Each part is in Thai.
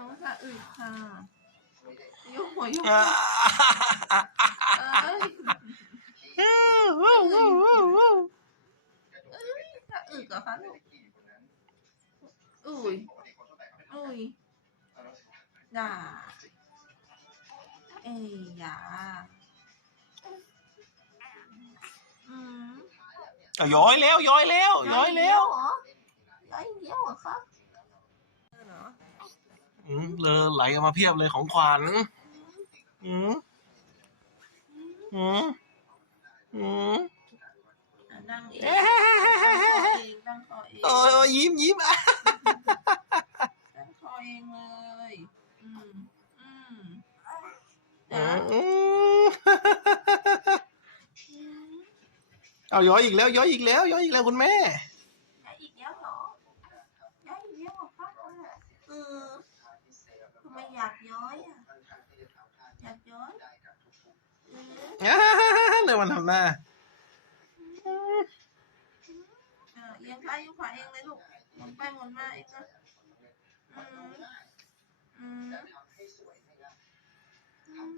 น้องสะอึกค่ะยกหัวยกอ่าเอ้ยว้าวว้าวว้าวว้าวเอ้ยสะอึกเหรอคะลูกอุ้ยอุ้ยด่าเอ้ยอย่าอืมเอาย้อยแล้วย้อยแล้วย้อยแล้วเหรอย้อยเดียวเหรอคะเหรออืม เลอไหลออกมาเพียบเลยของขวัญอืมอืมอืมนั่งเองนั่งคอเองโอ้ยยิ้มยิ้มอะนั่งคอเองเลยอืมอืมเอาย้อยอีกแล้วย้อยอีกแล้วย้อยอีกแล้วคุณแม่ ย้ายอีกแล้วเหรอย้ายอีกแล้วเหรอคะเออทำไม อยากย้อยอะอยากย้อยเออเลยมันทำหน้าอะเอียงซ้ายเอียงขวาเองเลยลูกหมุนไปหมุนมาเองนะอืมอืมอืม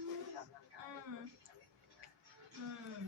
อืมอืม